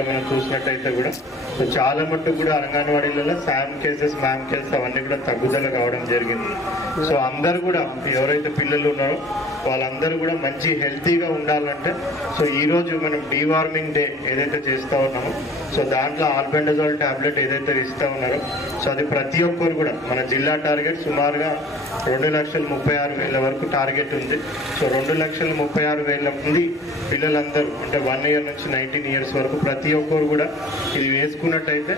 మనం చూసినట్టయితే కూడా చాలా మట్టుకు కూడా అంగన్వాడీలలో శామ్ కేసెస్ మ్యామ్ కేసెస్ అవన్నీ కూడా తగ్గుదల కావడం జరిగింది. సో అందరు కూడా ఎవరైతే పిల్లలు ఉన్నారో వాళ్ళందరూ కూడా మంచి హెల్తీగా ఉండాలంటే సో ఈరోజు మనం డీవార్మింగ్ డే ఏదైతే చేస్తూ ఉన్నామో సో దాంట్లో ఆల్బెండజోల్ టాబ్లెట్ ఏదైతే ఇస్తూ ఉన్నారో సో అది ప్రతి ఒక్కరు కూడా మన జిల్లా టార్గెట్ సుమారుగా 2,36,000 వరకు టార్గెట్ ఉంది. సో 2,36,000 మంది పిల్లలందరూ అంటే 1 year నుంచి 19 years వరకు ప్రతి ఒక్కరు కూడా ఇది వేసుకున్నట్టయితే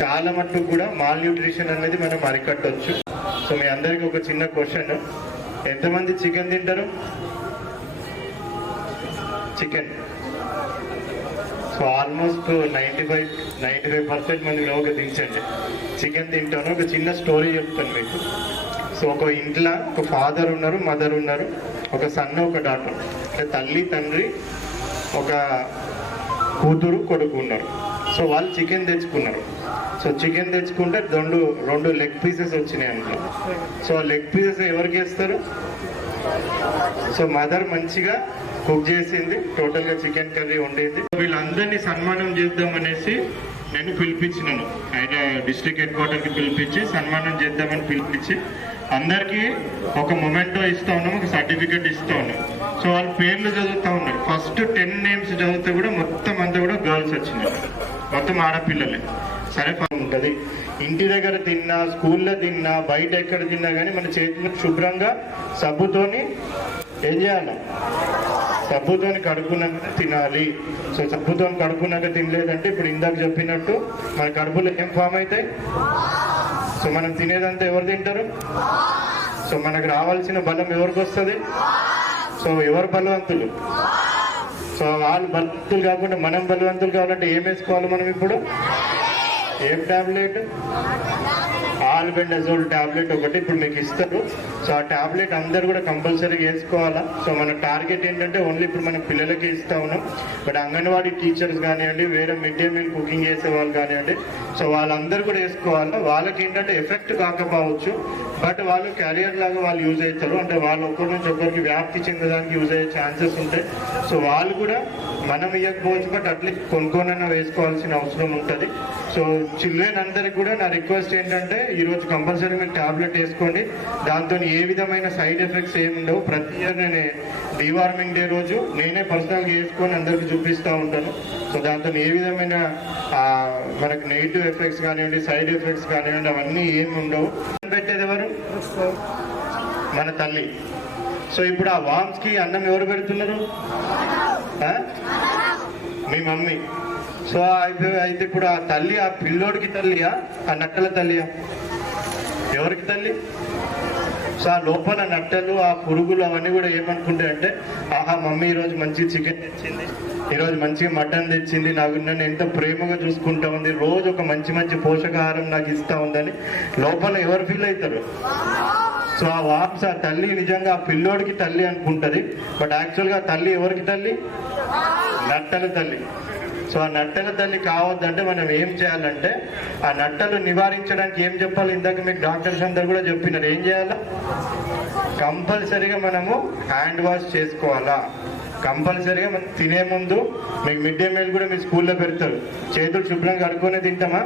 చాలా మట్టుకు కూడా మాల్ న్యూట్రిషన్ అనేది మనం అరికట్టవచ్చు. సో మీ అందరికీ ఒక చిన్న క్వశ్చన్, ఎంతమంది చికెన్ తింటారు? చికెన్ సో ఆల్మోస్ట్ 95% మంది లోగా దించండి చికెన్ తింటాను. ఒక చిన్న స్టోరీ చెప్తాను మీకు. సో ఒక ఇంట్లో ఒక ఫాదర్ ఉన్నారు, మదర్ ఉన్నారు, ఒక సన్ ఒక డాటర్, అంటే తల్లి తండ్రి ఒక కూతురు కొడుకు ఉన్నారు. సో వాళ్ళు చికెన్ తెచ్చుకున్నారు. సో చికెన్ తెచ్చుకుంటే రెండు లెగ్ పీసెస్ వచ్చినాయి అందులో. సో లెగ్ పీసెస్ ఎవరికి వేస్తారు? సో మదర్ మంచిగా కుక్ చేసింది, టోటల్గా చికెన్ కర్రీ వండింది. వీళ్ళందరినీ సన్మానం చేద్దాం అనేసి నేను పిలిపించినాను. ఆయన డిస్ట్రిక్ట్ హెడ్ క్వార్టర్కి పిలిపించి సన్మానం చేద్దామని పిలిపించి అందరికీ ఒక మొమెంటో ఇస్తూ ఉన్నాం, ఒక సర్టిఫికెట్ ఇస్తూ ఉన్నాం. సో వాళ్ళ పేర్లు చదువుతూ ఉన్నారు. ఫస్ట్ 10 names చదివితే కూడా మొత్తం అంతా కూడా గర్ల్స్ వచ్చినాయి, మొత్తం ఆడపిల్లలే. సరే ఉంటుంది, ఇంటి దగ్గర తిన్నా, స్కూల్లో తిన్నా, బయట ఎక్కడ తిన్నా కానీ మన చేతులు శుభ్రంగా సబ్బుతోని ఏం చేయాలి? సబ్బుతోని కడుక్కున్నాక తినాలి. సో సబ్బుతోని కడుక్కున్నాక తినలేదంటే ఇప్పుడు ఇందాక చెప్పినట్టు మన కడుపులో ఏం ఫామ్ అవుతాయి? సో మనం తినేదంతా ఎవరు తింటారు? సో మనకు రావాల్సిన బలం ఎవరికి వస్తుంది? సో ఎవరు బలవంతులు? సో వాళ్ళు బలవంతులు కాకుండా మనం బలవంతులు కావాలంటే ఏం వేసుకోవాలి మనం ఇప్పుడు? ఏం టాబ్లెట్? ఆల్బెండజోల్ టాబ్లెట్ ఒకటి ఇప్పుడు మీకు ఇస్తారు. సో ఆ టాబ్లెట్ అందరు కూడా కంపల్సరీగా వేసుకోవాలా. సో మన టార్గెట్ ఏంటంటే ఓన్లీ ఇప్పుడు మనం పిల్లలకి ఇస్తా ఉన్నాం, బట్ అంగన్వాడీ టీచర్స్ కానివ్వండి, వేరే మిడ్ డే మీల్ కుకింగ్ చేసే వాళ్ళు కానివ్వండి, సో వాళ్ళందరూ కూడా వేసుకోవాలా. వాళ్ళకి ఏంటంటే ఎఫెక్ట్ కాకపోవచ్చు, బట్ వాళ్ళు క్యారియర్ లాగా వాళ్ళు యూజ్ అవుతారు. అంటే వాళ్ళు ఒకరి నుంచి ఒకరికి వ్యాప్తి చెందడానికి యూజ్ అయ్యే ఛాన్సెస్ ఉంటాయి. సో వాళ్ళు కూడా మనం ఇవ్వకపోవచ్చు, బట్ అట్లీస్ట్ కొనుక్కోనైనా వేసుకోవాల్సిన అవసరం ఉంటుంది. సో చిల్డ్రన్ అందరికి కూడా నా రిక్వెస్ట్ ఏంటంటే ఈరోజు కంపల్సరీ మీరు టాబ్లెట్ వేసుకోండి. దాంతో ఏ విధమైన సైడ్ ఎఫెక్ట్స్ ఏమి ఉండవు. ప్రతి ఇయర్ నేను డీవార్మింగ్ డే రోజు నేనే పర్సనల్గా వేసుకొని అందరికి చూపిస్తూ ఉంటాను. సో దాంతో ఏ విధమైన మనకు నెగిటివ్ ఎఫెక్ట్స్ కానివ్వండి, సైడ్ ఎఫెక్ట్స్ కానివ్వండి, అవన్నీ ఏమి ఉండవు. పెట్టేది ఎవరు? మన తల్లి. సో ఇప్పుడు ఆ వామ్స్కి అన్నం ఎవరు పెడుతున్నారు? మీ మమ్మీ. సో అయితే ఇప్పుడు ఆ తల్లి ఆ పిల్లోడికి తల్లియా, ఆ నట్టల తల్లియా? ఎవరికి తల్లి? సో ఆ లోపల నట్టలు, ఆ పురుగులు అవన్నీ కూడా ఏమనుకుంటాయి అంటే, ఆహా మమ్మీ ఈరోజు మంచి చికెన్ తెచ్చింది, ఈరోజు మంచిగా మటన్ తెచ్చింది, నన్ను ఎంత ప్రేమగా చూసుకుంటా ఉంది, రోజు ఒక మంచి పోషకాహారం నాకు ఇస్తా ఉందని లోపల ఎవరు ఫీల్ అవుతారు? సో ఆ వాప్స్ ఆ తల్లి నిజంగా ఆ పిల్లోడికి తల్లి అనుకుంటుంది, బట్ యాక్చువల్గా తల్లి ఎవరికి తల్లి? నట్టల తల్లి. సో ఆ నట్టల తల్లి కావద్దంటే మనం ఏం చేయాలంటే ఆ నట్టలు నివారించడానికి ఏం చెప్పాలి? ఇందాక మీకు డాక్టర్స్ అందరు కూడా చెప్పినారు. ఏం చేయాలా? కంపల్సరీగా మనము హ్యాండ్ వాష్ చేసుకోవాలా. కంపల్సరీగా మనం తినే ముందు మీకు మిడ్ డే మీల్ కూడా మీ స్కూల్లో పెడతారు, చేతులు శుభ్రంగా కడుక్కొని తింటామా?